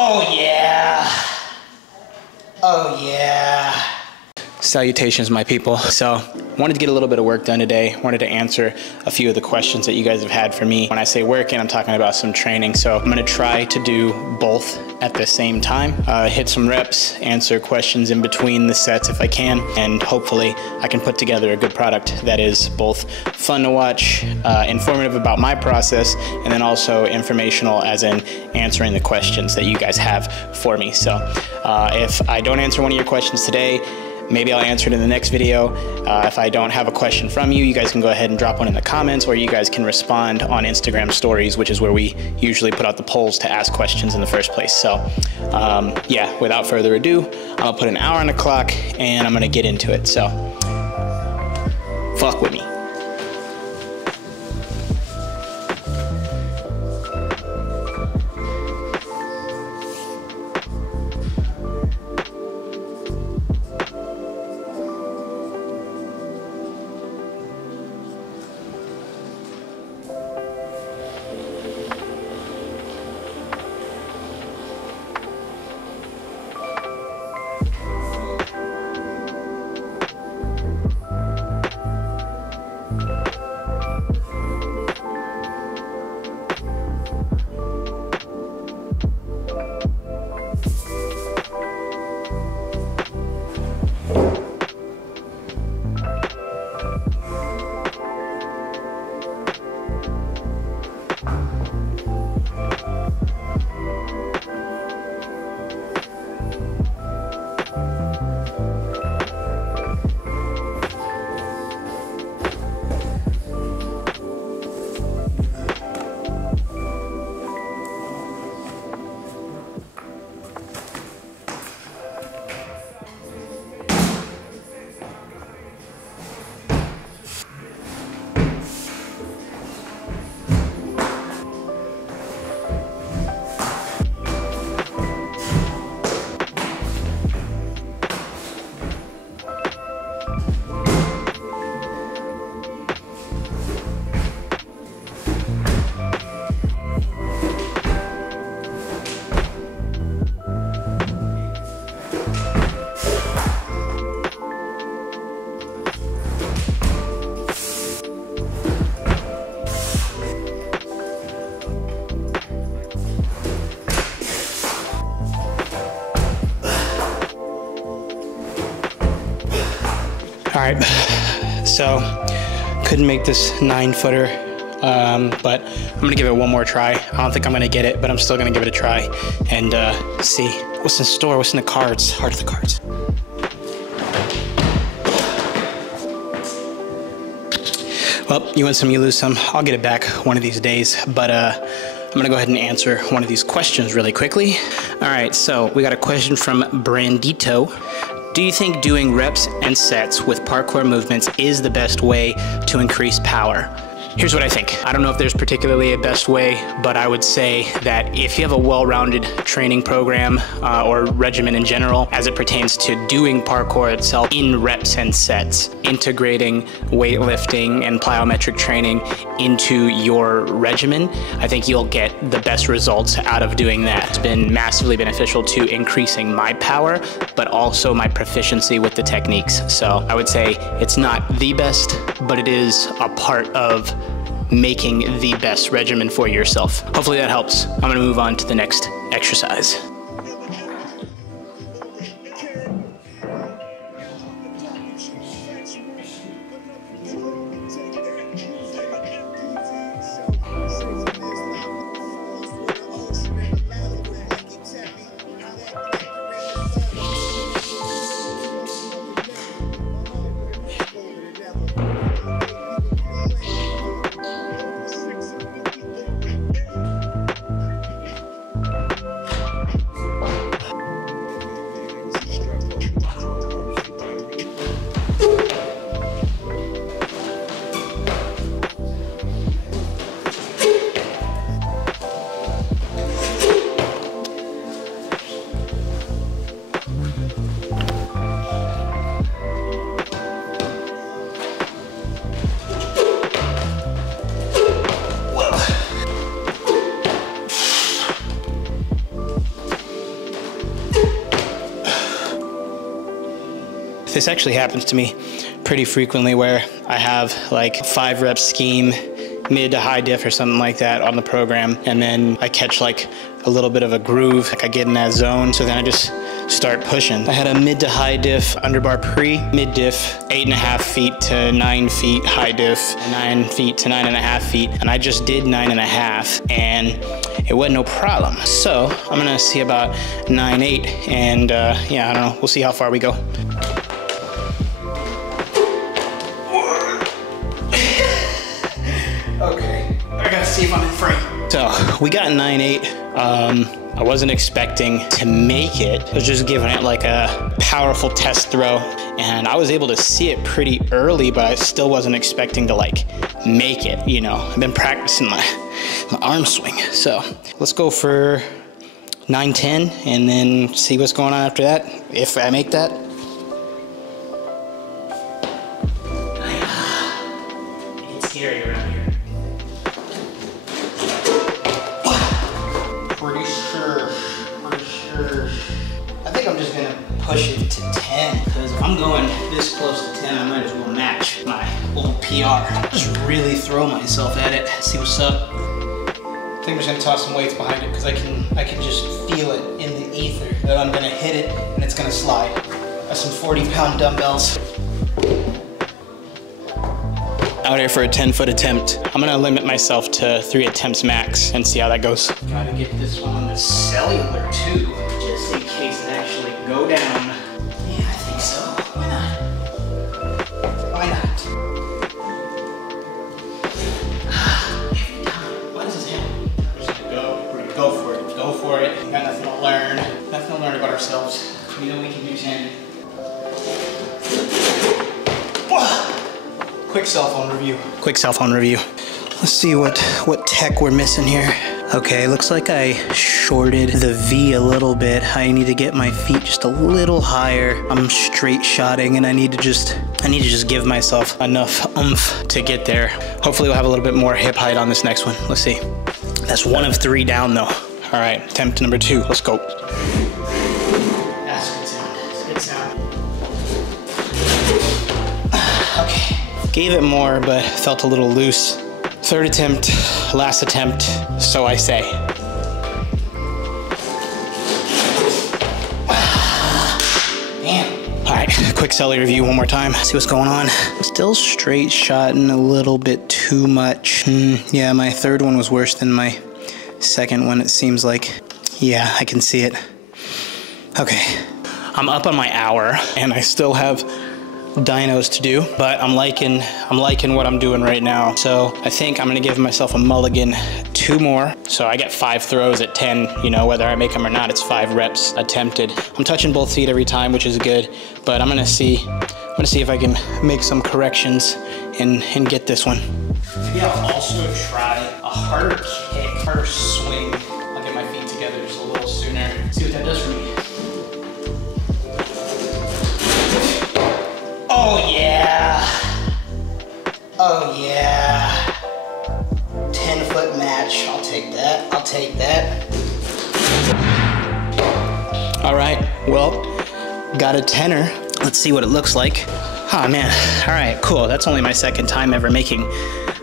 Oh yeah. Oh yeah. Salutations, my people. So, wanted to get a little bit of work done today. Wanted to answer a few of the questions that you guys have had for me. When I say working, I'm talking about some training. So, I'm gonna try to do both at the same time. Hit some reps, answer questions in between the sets if I can, and hopefully I can put together a good product that is both fun to watch, informative about my process, and then also informational as in answering the questions that you guys have for me. So, if I don't answer one of your questions today, maybe I'll answer it in the next video. If I don't have a question from you, you guys can go ahead and drop one in the comments, or you guys can respond on Instagram stories, which is where we usually put out the polls to ask questions in the first place. So yeah, without further ado, I'm gonna put an hour on the clock and I'm gonna get into it. So fuck with me. All right, so couldn't make this 9-footer, but I'm gonna give it one more try. I don't think I'm gonna get it, but I'm still gonna give it a try and see what's in store, what's in the cards, heart of the cards. Well, you win some, you lose some. I'll get it back one of these days, but I'm gonna go ahead and answer one of these questions really quickly. All right, so we got a question from Brandito. Do you think doing reps and sets with parkour movements is the best way to increase power? Here's what I think. I don't know if there's particularly a best way, but I would say that if you have a well-rounded training program or regimen in general, as it pertains to doing parkour itself in reps and sets, integrating weightlifting and plyometric training into your regimen, I think you'll get the best results out of doing that. It's been massively beneficial to increasing my power, but also my proficiency with the techniques. So I would say it's not the best, but it is a part of making the best regimen for yourself. Hopefully that helps. I'm gonna move on to the next exercise. This actually happens to me pretty frequently where I have like 5 rep scheme, mid to high diff or something like that on the program, and then I catch like a little bit of a groove, like I get in that zone, so then I just start pushing. I had a mid to high diff underbar pre, mid diff 8.5 feet to 9 feet, high diff 9 feet to 9.5 feet, and I just did 9.5 and it wasn't no problem. So I'm gonna see about 9.8 and yeah, I don't know, we'll see how far we go. Okay, I gotta see if I'm in frame. So we got 9.8. I wasn't expecting to make it. I was just giving it like a powerful test throw, and I was able to see it pretty early, but I still wasn't expecting to like make it, you know. I've been practicing my arm swing. So let's go for 9.10 and then see what's going on after that, if I make that. It's scary around here. Pretty sure. I think I'm just gonna push it to 10, because if I'm going this close to 10, I might as well match my old PR. Just really throw myself at it, see what's up. I think I'm just gonna toss some weights behind it, because I can just feel it in the ether that I'm gonna hit it and it's gonna slide. Got some 40-pound dumbbells. Out here for a 10-foot attempt. I'm gonna limit myself to 3 attempts max and see how that goes. Gotta get this one on the cellular too, just in case it actually go down. Yeah, I think so. Why not? Why not? Every time. What is this happening? We're just gonna go. We're gonna go for it. Go for it. We got nothing to learn. Nothing to learn about ourselves. We know we can do 10. Quick cell phone review. Quick cell phone review. Let's see what tech we're missing here. Okay, looks like I shorted the V a little bit. I need to get my feet just a little higher. I'm straight shotting and I need to just give myself enough oomph to get there. Hopefully we'll have a little bit more hip height on this next one. Let's see. That's 1 of 3 down though. All right, attempt number 2, let's go. That's a good sound, it's a good sound. Okay. Gave it more, but felt a little loose. 3rd attempt, last attempt, so I say. Damn. All right, quick celly review one more time. See what's going on. Still straight shotting a little bit too much. Yeah, my 3rd one was worse than my 2nd one, it seems like. Yeah, I can see it. Okay, I'm up on my hour, and I still have dynos to do, but I'm liking what I'm doing right now. So I think I'm gonna give myself a mulligan, 2 more. So I get 5 throws at 10, you know, whether I make them or not, it's 5 reps attempted. I'm touching both feet every time, which is good, but I'm gonna see if I can make some corrections and get this one. Maybe I'll also try a harder kick, harder swing. I'll get my feet together just a little sooner. See what that does for me. Oh yeah. Oh yeah. 10-foot match. I'll take that. I'll take that. All right. Well, got a 10er. Let's see what it looks like. Oh man. All right, cool. That's only my 2nd time ever making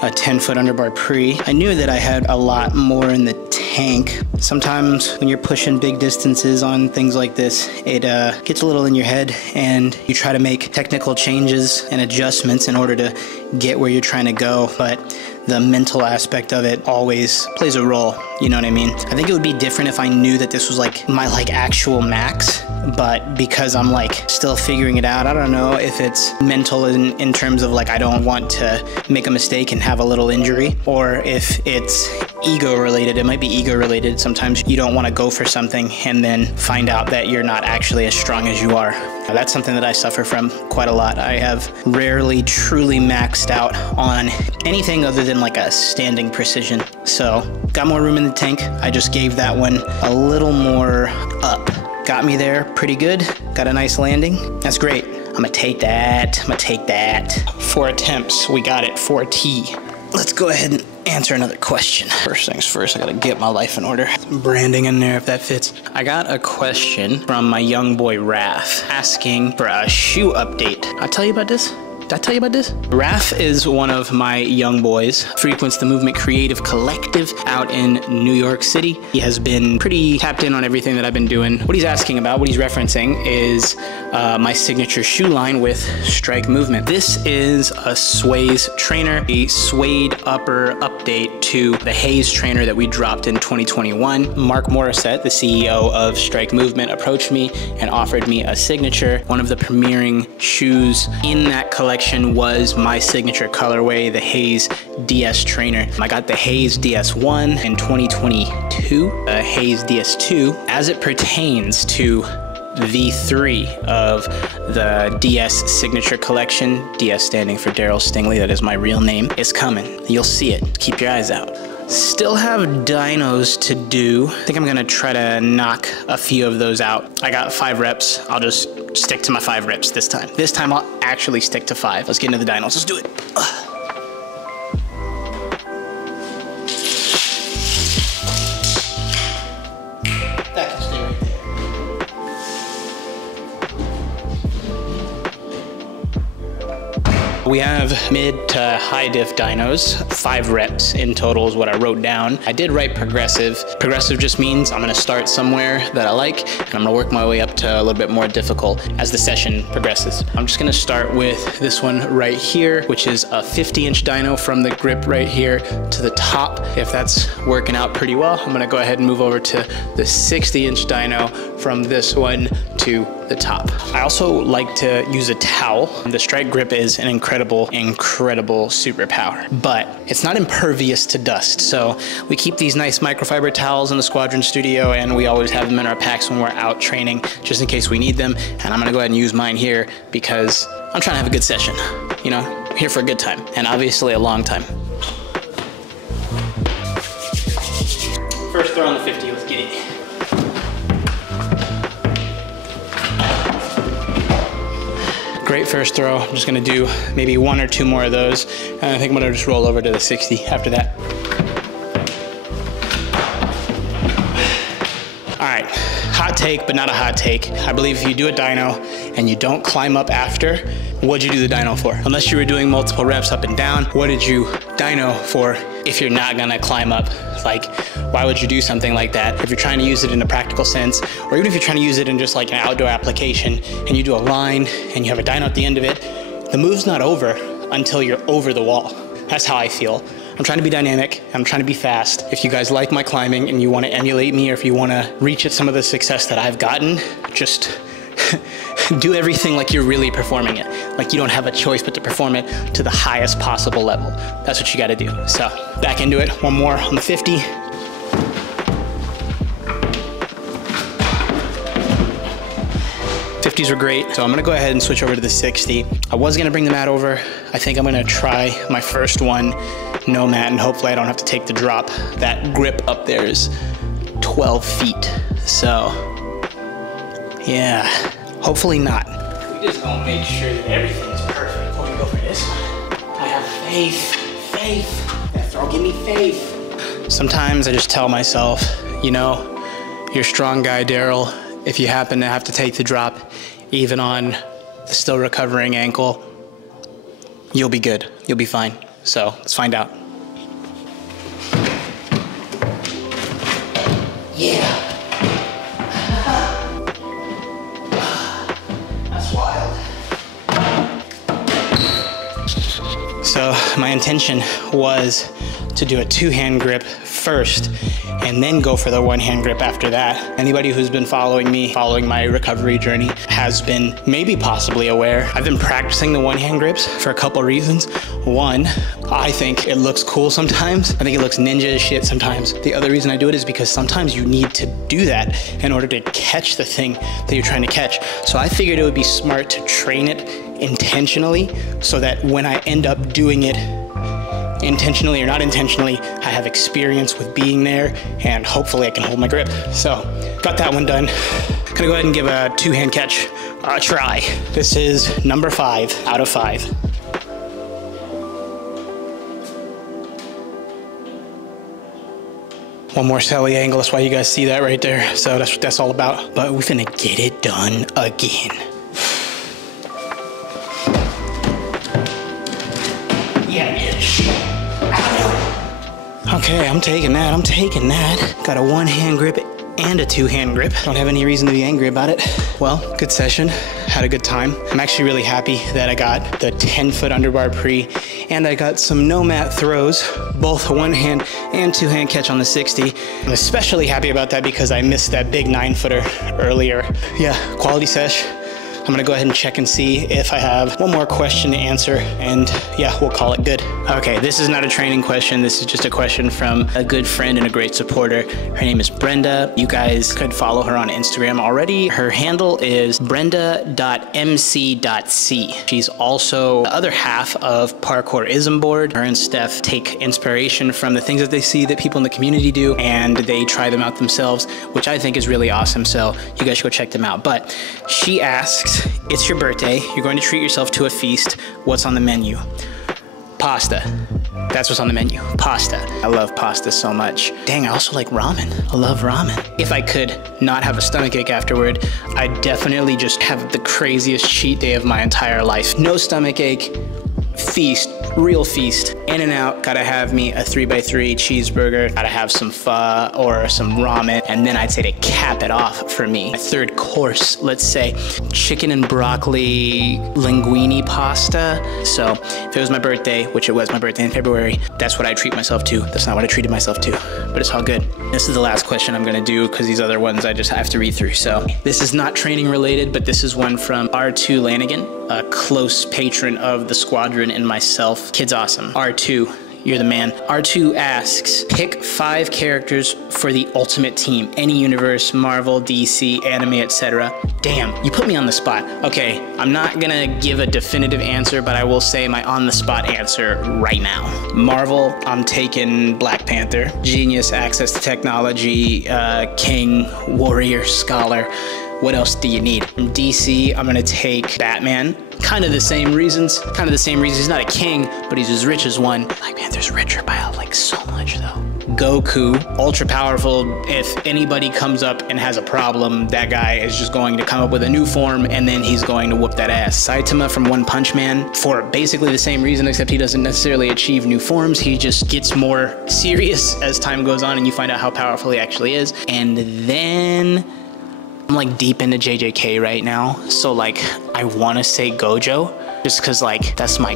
a 10-foot underbar pre. I knew that I had a lot more in the tank. Sometimes when you're pushing big distances on things like this, it gets a little in your head and you try to make technical changes and adjustments in order to get where you're trying to go, but the mental aspect of it always plays a role, you know what I mean? I think it would be different if I knew that this was like my actual max, but because I'm like still figuring it out, I don't know if it's mental in terms of like I don't want to make a mistake and have a little injury, or if it's ego related. It might be ego related. Sometimes you don't want to go for something and then find out that you're not actually as strong as you are. Now, that's something that I suffer from quite a lot. I have rarely truly maxed out on anything other than like a standing precision. So got more room in the tank. I just gave that one a little more up. Got me there pretty good. Got a nice landing. That's great. I'm gonna take that. I'm gonna take that. 4 attempts. We got it. 4T. Let's go ahead answer another question. First things first, I gotta get my life in order. Some branding in there if that fits. I got a question from my young boy Raph asking for a shoe update. Did I tell you about this? Raph is one of my young boys, frequents the Movement Creative Collective out in New York City. He has been pretty tapped in on everything that I've been doing. What he's asking about, what he's referencing is my signature shoe line with Strike Movement. This is a Sways trainer, a suede upper update to the Haze trainer that we dropped in 2021. Mark Morissette, the CEO of Strike Movement, approached me and offered me a signature. One of the premiering shoes in that collection was my signature colorway, the Haze DS trainer. I got the Haze DS1 in 2022, the Haze DS2. As it pertains to V3 of the DS signature collection, DS standing for Daryl Stingley, that is my real name, is coming. You'll see it, keep your eyes out. Still have dynos to do. I think I'm gonna try to knock a few of those out. I got 5 reps. I'll just stick to my 5 reps this time. This time I'll actually stick to 5. Let's get into the dynos, let's do it. That can stay right there. We have mid to high diff dynos. 5 reps in total is what I wrote down. I did write progressive. Progressive just means I'm gonna start somewhere that I like and I'm gonna work my way up to a little bit more difficult as the session progresses. I'm just gonna start with this one right here, which is a 50-inch dyno from the grip right here to the top. If that's working out pretty well, I'm gonna go ahead and move over to the 60-inch dyno from this one to the top. I also like to use a towel. The Strike grip is an incredible superpower, but it's not impervious to dust. So we keep these nice microfiber towels in the Sqvadron studio, and we always have them in our packs when we're out training, just in case we need them. And I'm gonna go ahead and use mine here because I'm trying to have a good session. You know, I'm here for a good time, and obviously a long time. First throw on the 50, let's get it. Great first throw. I'm just gonna do maybe 1 or 2 more of those. And I think I'm gonna just roll over to the 60 after that. All right, hot take, but not a hot take. I believe if you do a dyno and you don't climb up after, what'd you do the dyno for? Unless you were doing multiple reps up and down, what did you dyno for if you're not gonna climb up? Like, why would you do something like that if you're trying to use it in a practical sense, or even if you're trying to use it in just like an outdoor application and you do a line and you have a dyno at the end of it, the move's not over until you're over the wall. That's how I feel. I'm trying to be dynamic, I'm trying to be fast. If you guys like my climbing and you want to emulate me, or if you want to reach at some of the success that I've gotten, just do everything like you're really performing it. Like you don't have a choice but to perform it to the highest possible level. That's what you gotta do. So back into it, 1 more on the 50. '50s were great, so I'm gonna go ahead and switch over to the 60. I was gonna bring the mat over. I think I'm gonna try my first one, no mat, and hopefully I don't have to take the drop. That grip up there is 12 feet, so yeah, hopefully not. We just gonna make sure that everything's perfect before we go for this one. I have faith. That throw, give me faith. Sometimes I just tell myself, you know, you're a strong guy, Daryl. If you happen to have to take the drop, even on the still recovering ankle, you'll be good. You'll be fine. So let's find out. Yeah. That's wild. So my intention was to do a 2-hand grip first and then go for the 1-hand grip after that. Anybody who's been following me, following my recovery journey, has been maybe possibly aware. I've been practicing the 1-hand grips for a couple reasons. One, I think it looks cool sometimes. I think it looks ninja as shit sometimes. The other reason I do it is because sometimes you need to do that in order to catch the thing that you're trying to catch. So I figured it would be smart to train it intentionally so that when I end up doing it intentionally or not intentionally, I have experience with being there and hopefully I can hold my grip. So got that one done. Gonna go ahead and give a 2-hand catch a try. This is number 5 out of 5. one more celly angle. That's why you guys see that right there. So that's what that's all about. But we're finna get it done again. Yeah, bitch. Okay, I'm taking that. Got a one-hand grip and a two-hand grip. Don't have any reason to be angry about it. Well, good session. Had a good time. I'm actually really happy that I got the 10-foot underbar pre, and I got some no mat throws, both a one-hand and two-hand catch on the 60. I'm especially happy about that because I missed that big 9-footer earlier. Yeah, quality sesh. I'm gonna go ahead and check and see if I have one more question to answer, and yeah, we'll call it good. Okay, this is not a training question. This is just a question from a good friend and a great supporter. Her name is Brenda. You guys could follow her on Instagram already. Her handle is brenda.mc.c. She's also the other half of Parkourism board. Her and Steph take inspiration from the things that they see that people in the community do, and they try them out themselves, which I think is really awesome. So you guys should go check them out. But she asks, it's your birthday, you're going to treat yourself to a feast. What's on the menu? Pasta. That's what's on the menu. Pasta. I love pasta so much. Dang, I also like ramen. I love ramen. If I could not have a stomachache afterward, I'd definitely just have the craziest cheat day of my entire life. No stomachache, feast, real feast. In and out, gotta have me a 3x3 cheeseburger, gotta have some pho or some ramen, and then I'd say to cap it off for me, a third course, let's say chicken and broccoli linguine pasta. So if it was my birthday, which it was my birthday in February, that's what I treat myself to. That's not what I treated myself to, but it's all good. This is the last question I'm gonna do because these other ones I just have to read through. So this is not training related, but this is one from R2 Lanigan, a close patron of the Sqvadron and myself. Kid's awesome. R2, you're the man. R2 asks, pick 5 characters for the ultimate team. Any universe, Marvel, DC, anime, etc. Damn, you put me on the spot. Okay, I'm not gonna give a definitive answer, but I will say my on-the-spot answer right now. Marvel, I'm taking Black Panther. Genius, access to technology, king, warrior, scholar. What else do you need? From DC, I'm gonna take Batman. Kind of the same reasons. He's not a king, but he's as rich as one. Black Panther's richer by like so much though. Goku, ultra powerful. If anybody comes up and has a problem, that guy is just going to come up with a new form and then he's going to whoop that ass. Saitama from One Punch Man, for basically the same reason, except he doesn't necessarily achieve new forms. He just gets more serious as time goes on and you find out how powerful he actually is. And then I'm like deep into JJK right now, so like I want to say Gojo, just cause like that's my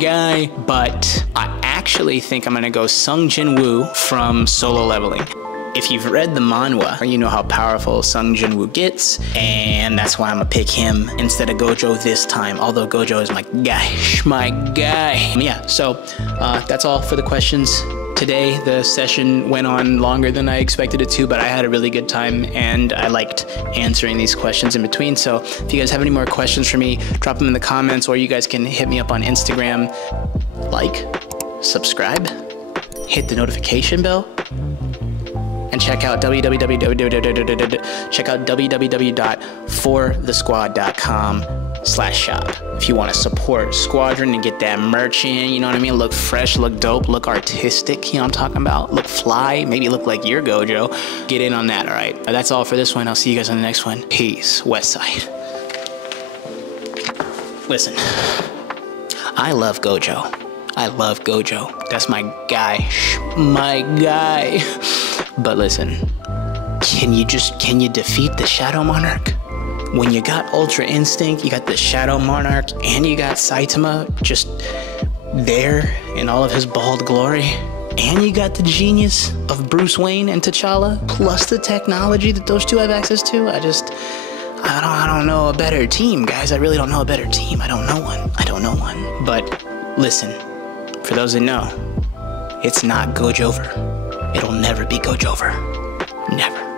guy. But I actually think I'm gonna go Sung Jin Woo from Solo Leveling. If you've read the manhwa, you know how powerful Sung Jin Woo gets, and that's why I'm gonna pick him instead of Gojo this time. Although Gojo is my guy. Yeah, so that's all for the questions. Today, the session went on longer than I expected it to, but I had a really good time and I liked answering these questions in between. So if you guys have any more questions for me, drop them in the comments, or you guys can hit me up on Instagram. Like, subscribe, hit the notification bell, and check out www.forthesquad.com/shop if you want to support Sqvadron and get that merch in, you know what I mean? Look fresh, look dope, look artistic, you know what I'm talking about? Look fly, maybe look like your Gojo. Get in on that, all right? That's all for this one. I'll see you guys on the next one. Peace, Westside. Listen, I love Gojo. That's my guy. But listen, can you defeat the Shadow Monarch? When you got Ultra Instinct, you got the Shadow Monarch, and you got Saitama just there in all of his bald glory, and you got the genius of Bruce Wayne and T'Challa, plus the technology that those two have access to, I don't know a better team, guys. I really don't know a better team. I don't know one. But listen, for those that know, it's not Gojover. It'll never be Gojover. Never.